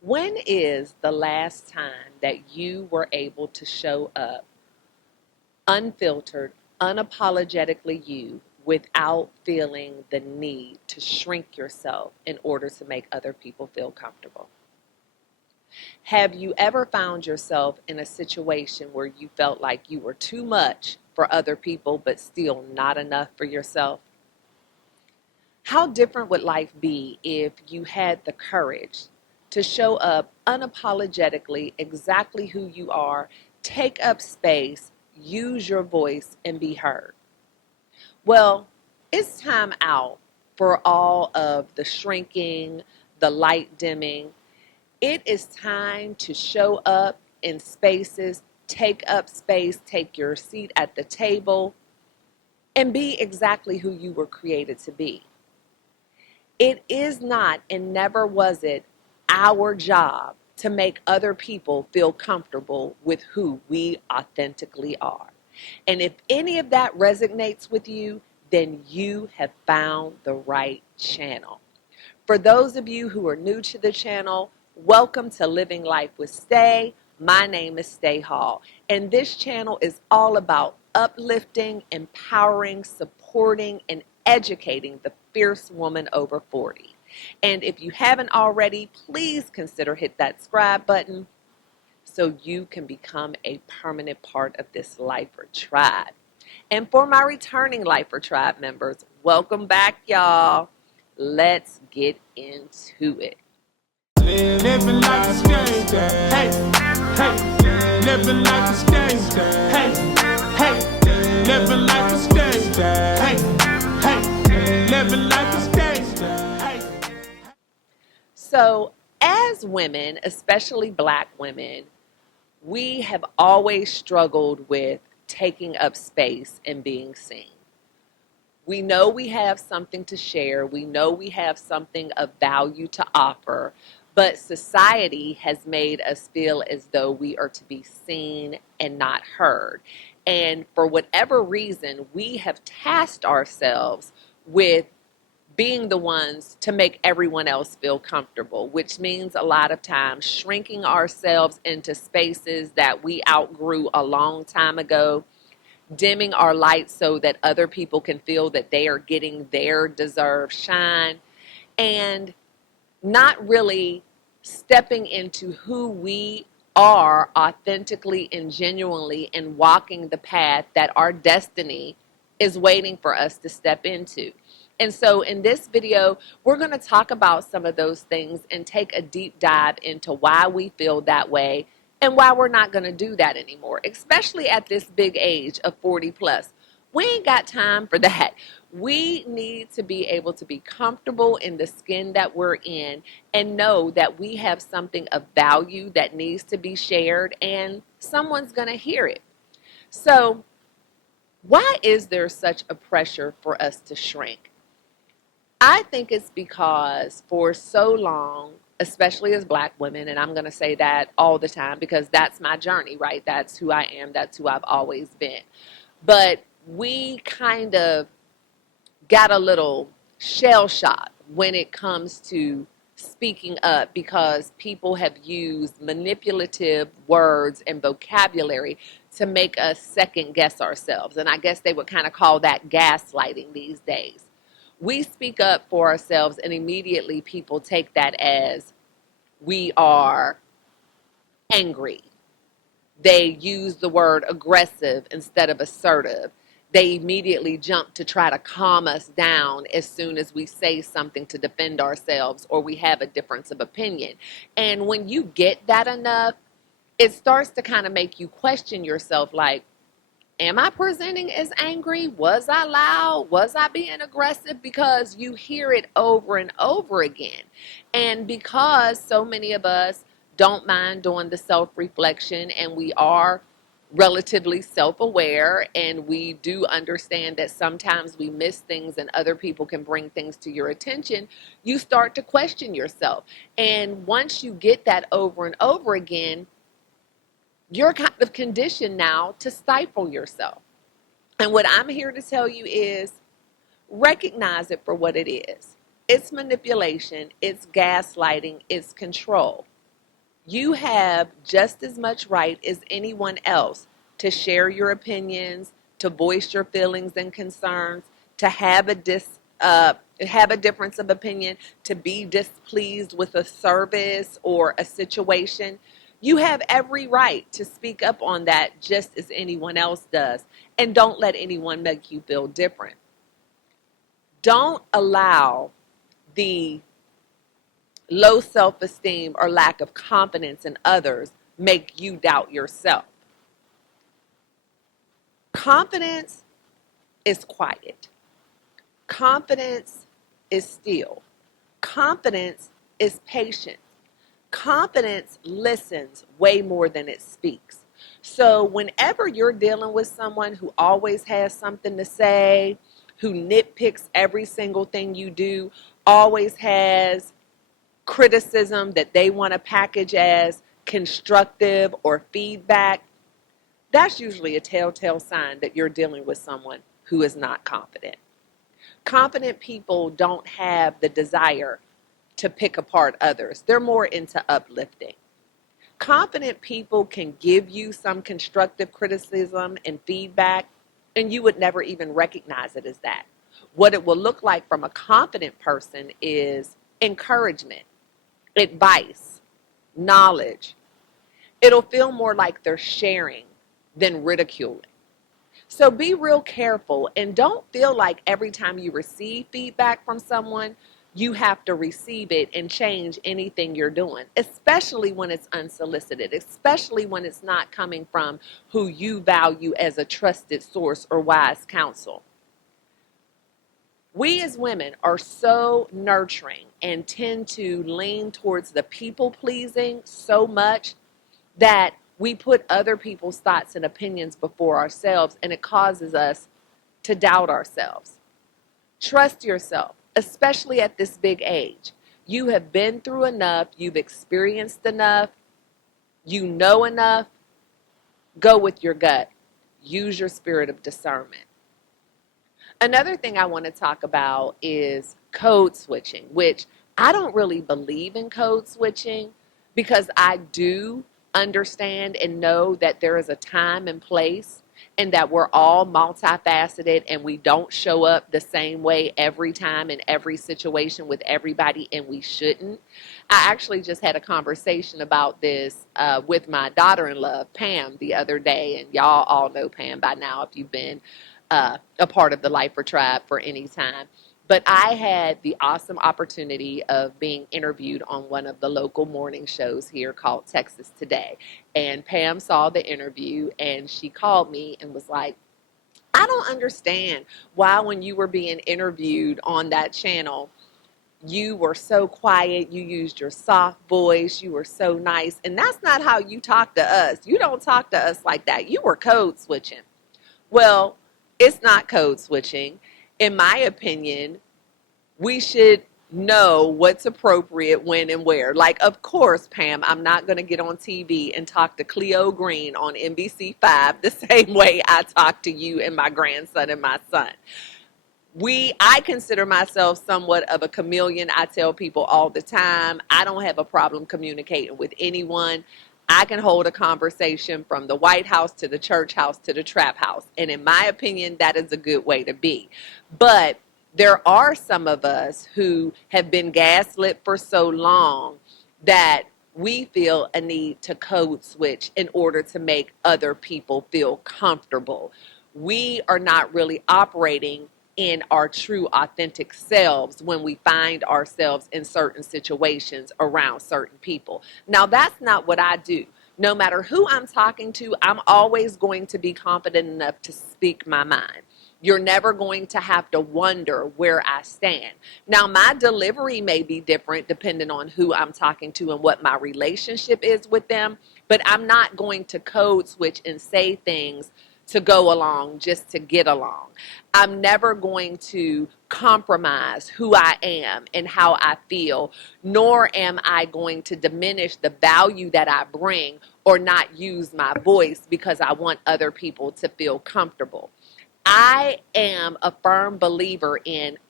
When is the last time that you were able to show up unfiltered, unapologetically you without feeling the need to shrink yourself in order to make other people feel comfortable? Have you ever found yourself in a situation where you felt like you were too much for other people but still not enough for yourself? How different would life be if you had the courage to show up unapologetically exactly who you are, take up space, use your voice, and be heard? Well, it's time out for all of the shrinking, the light dimming. It is time to show up in spaces, take up space, take your seat at the table, and be exactly who you were created to be. It is not and never was it our job to make other people feel comfortable with who we authentically are. And if any of that resonates with you, then you have found the right channel. For those of you who are new to the channel, welcome to Living Life with Stae. My name is Stae Hall, and this channel is all about uplifting, empowering, supporting, and educating the fierce woman over 40. And if you haven't already, please consider hit that subscribe button so you can become a permanent part of this Lifer tribe. And for my returning Lifer tribe members, welcome back, y'all. Let's get into it. Living like a Stae. Hey, hey. Living like a Stae. Hey, hey. Living like a Stae. Hey, hey. Living like a Stae. Hey. So, as women, especially Black women, we have always struggled with taking up space and being seen. We know we have something to share. We know we have something of value to offer, but society has made us feel as though we are to be seen and not heard. And for whatever reason, we have tasked ourselves with being the ones to make everyone else feel comfortable, which means a lot of times shrinking ourselves into spaces that we outgrew a long time ago, dimming our light so that other people can feel that they are getting their deserved shine, and not really stepping into who we are authentically and genuinely and walking the path that our destiny is waiting for us to step into. And so in this video, we're going to talk about some of those things and take a deep dive into why we feel that way and why we're not going to do that anymore, especially at this big age of 40 plus. We ain't got time for that. We need to be able to be comfortable in the skin that we're in and know that we have something of value that needs to be shared and someone's going to hear it. So why is there such a pressure for us to shrink? I think it's because for so long, especially as Black women, and I'm going to say that all the time because that's my journey, right? That's who I am. That's who I've always been. But we kind of got a little shell shock when it comes to speaking up because people have used manipulative words and vocabulary to make us second guess ourselves. And I guess they would kind of call that gaslighting these days. We speak up for ourselves and immediately people take that as we are angry. They use the word aggressive instead of assertive. They immediately jump to try to calm us down as soon as we say something to defend ourselves or we have a difference of opinion. And when you get that enough, it starts to kind of make you question yourself like, am I presenting as angry? Was I loud? Was I being aggressive? Because you hear it over and over again. And because so many of us don't mind doing the self-reflection and we are relatively self-aware and we do understand that sometimes we miss things and other people can bring things to your attention, you start to question yourself. And once you get that over and over again, you're kind of conditioned now to stifle yourself. And what I'm here to tell you is recognize it for what it is. It's manipulation, it's gaslighting, it's control. You have just as much right as anyone else to share your opinions, to voice your feelings and concerns, to have a difference of opinion, to be displeased with a service or a situation. You have every right to speak up on that just as anyone else does. And don't let anyone make you feel different. Don't allow the low self-esteem or lack of confidence in others make you doubt yourself. Confidence is quiet. Confidence is still. Confidence is patient. Confidence listens way more than it speaks. So whenever you're dealing with someone who always has something to say, who nitpicks every single thing you do, always has criticism that they want to package as constructive or feedback, that's usually a telltale sign that you're dealing with someone who is not confident. Confident people don't have the desire to pick apart others. They're more into uplifting. Confident people can give you some constructive criticism and feedback, and you would never even recognize it as that. What it will look like from a confident person is encouragement, advice, knowledge. It'll feel more like they're sharing than ridiculing. So be real careful and don't feel like every time you receive feedback from someone, you have to receive it and change anything you're doing, especially when it's unsolicited, especially when it's not coming from who you value as a trusted source or wise counsel. We as women are so nurturing and tend to lean towards the people pleasing so much that we put other people's thoughts and opinions before ourselves, and it causes us to doubt ourselves. Trust yourself, especially at this big age. You have been through enough, you've experienced enough, you know enough. Go with your gut. Use your spirit of discernment. Another thing I want to talk about is code switching, which I don't really believe in code switching because I do understand and know that there is a time and place and that we're all multifaceted and we don't show up the same way every time in every situation with everybody, and we shouldn't. I actually just had a conversation about this with my daughter-in-law, Pam, the other day, and y'all all know Pam by now if you've been a part of the L.Y.F.E tribe for any time. But I had the awesome opportunity of being interviewed on one of the local morning shows here called Texas Today. And Pam saw the interview and she called me and was like, I don't understand why when you were being interviewed on that channel, you were so quiet, you used your soft voice, you were so nice. And that's not how you talk to us. You don't talk to us like that. You were code switching. Well, it's not code switching. In my opinion, we should know what's appropriate when and where. Like, of course, Pam, I'm not going to get on TV and talk to Cleo Green on NBC5 the same way I talk to you and my grandson and my son. I consider myself somewhat of a chameleon. I tell people all the time, I don't have a problem communicating with anyone. I can hold a conversation from the White House to the church house to the trap house. And in my opinion, that is a good way to be. But there are some of us who have been gaslit for so long that we feel a need to code switch in order to make other people feel comfortable. We are not really operating in our true authentic selves when we find ourselves in certain situations around certain people. Now, that's not what I do. No matter who I'm talking to, I'm always going to be confident enough to speak my mind. You're never going to have to wonder where I stand. Now, my delivery may be different depending on who I'm talking to and what my relationship is with them, but I'm not going to code switch and say things to go along just to get along. I'm never going to compromise who I am and how I feel, nor am I going to diminish the value that I bring or not use my voice because I want other people to feel comfortable. I am a firm believer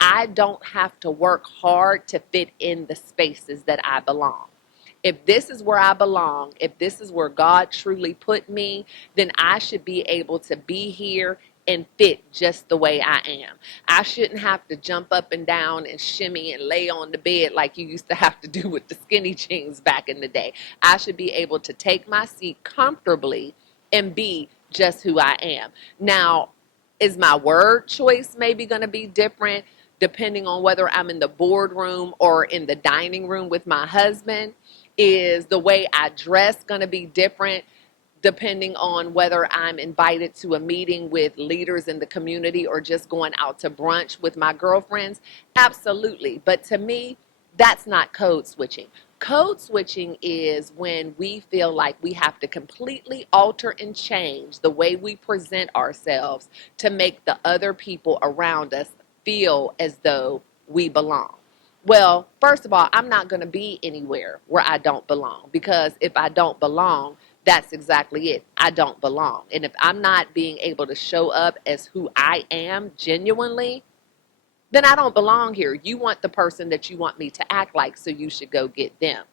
I don't have to work hard to fit in the spaces that I belong. If this is where I belong, if this is where God truly put me, then I should be able to be here and fit just the way I am. I shouldn't have to jump up and down and shimmy and lay on the bed like you used to have to do with the skinny jeans back in the day. I should be able to take my seat comfortably and be just who I am. Now, is my word choice maybe going to be different depending on whether I'm in the boardroom or in the dining room with my husband? Is the way I dress going to be different depending on whether I'm invited to a meeting with leaders in the community or just going out to brunch with my girlfriends? Absolutely. But to me, that's not code switching. Code switching is when we feel like we have to completely alter and change the way we present ourselves to make the other people around us feel as though we belong. Well, first of all, I'm not going to be anywhere where I don't belong, because if I don't belong, that's exactly it. I don't belong. And if I'm not being able to show up as who I am genuinely, then I don't belong here. You want the person that you want me to act like, so you should go get them.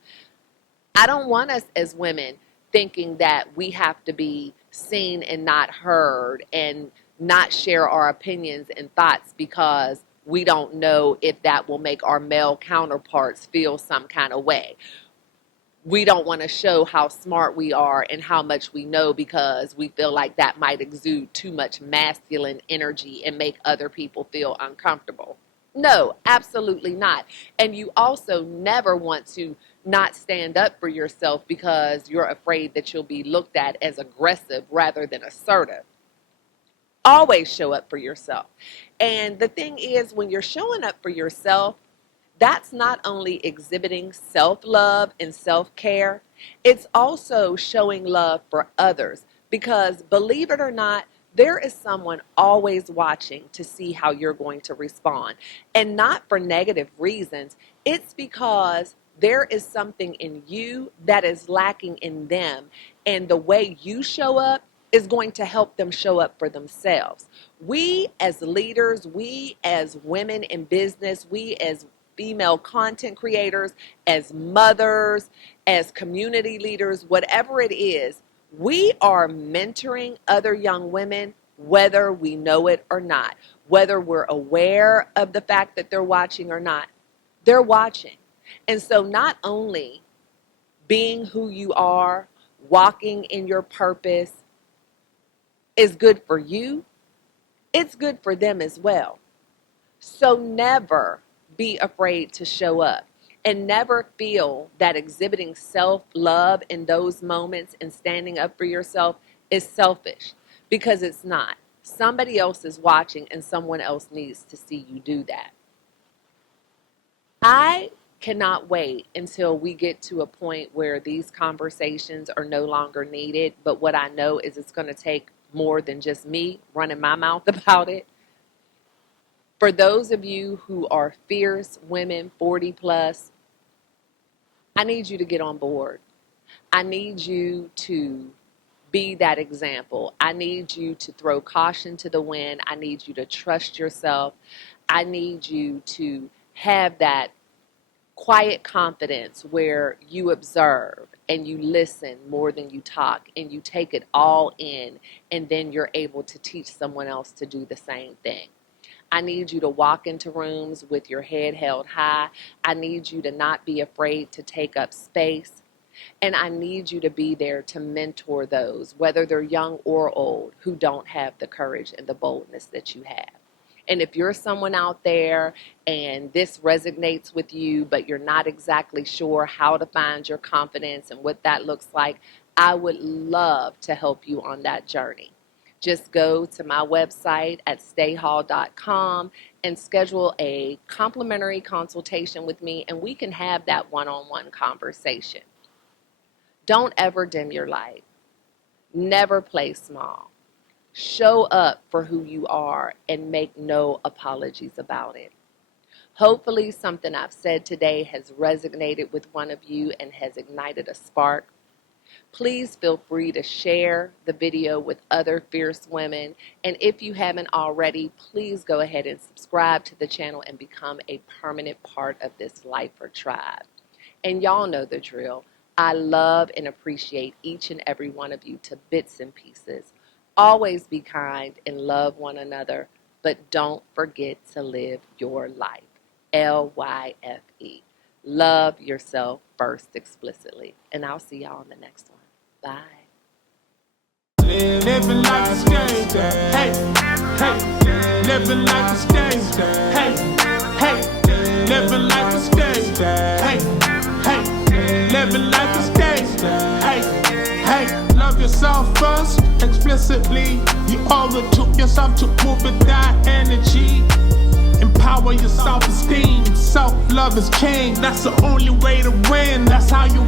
I don't want us as women thinking that we have to be seen and not heard and not share our opinions and thoughts because we don't know if that will make our male counterparts feel some kind of way. We don't want to show how smart we are and how much we know because we feel like that might exude too much masculine energy and make other people feel uncomfortable. No, absolutely not. And you also never want to not stand up for yourself because you're afraid that you'll be looked at as aggressive rather than assertive. Always show up for yourself. And the thing is, when you're showing up for yourself, that's not only exhibiting self-love and self-care, it's also showing love for others. Because believe it or not, there is someone always watching to see how you're going to respond. And not for negative reasons. It's because there is something in you that is lacking in them. And the way you show up is going to help them show up for themselves. We as leaders, we as women in business, we as female content creators, as mothers, as community leaders, whatever it is, we are mentoring other young women, whether we know it or not, whether we're aware of the fact that they're watching or not. They're watching. And so not only being who you are, walking in your purpose is good for you, it's good for them as well. So never be afraid to show up, and never feel that exhibiting self-love in those moments and standing up for yourself is selfish, because it's not. Somebody else is watching and someone else needs to see you do that. I cannot wait until we get to a point where these conversations are no longer needed, but what I know is it's going to take more than just me running my mouth about it. For those of you who are fierce women, 40 plus, I need you to get on board. I need you to be that example. I need you to throw caution to the wind. I need you to trust yourself. I need you to have that quiet confidence where you observe and you listen more than you talk, and you take it all in, and then you're able to teach someone else to do the same thing. I need you to walk into rooms with your head held high. I need you to not be afraid to take up space. And I need you to be there to mentor those, whether they're young or old, who don't have the courage and the boldness that you have. And if you're someone out there and this resonates with you, but you're not exactly sure how to find your confidence and what that looks like, I would love to help you on that journey. Just go to my website at staehall.com and schedule a complimentary consultation with me, and we can have that one-on-one conversation. Don't ever dim your light. Never play small. Show up for who you are and make no apologies about it. Hopefully something I've said today has resonated with one of you and has ignited a spark. Please feel free to share the video with other fierce women. And if you haven't already, please go ahead and subscribe to the channel and become a permanent part of this L.Y.F.E tribe. And y'all know the drill. I love and appreciate each and every one of you to bits and pieces. Always be kind and love one another, but don't forget to live your life. L-Y-F-E. Love yourself first explicitly. And I'll see y'all on the next one. Bye. Living like a Stae. Hey, hey. Living like a Stae. Hey, hey. Living like a Stae. Hey, hey. Living like a Stae. Hey, hey. Love yourself first, explicitly. You owe it to yourself to move with that energy. Empower your self-esteem. Self-love is king. That's the only way to win. That's how you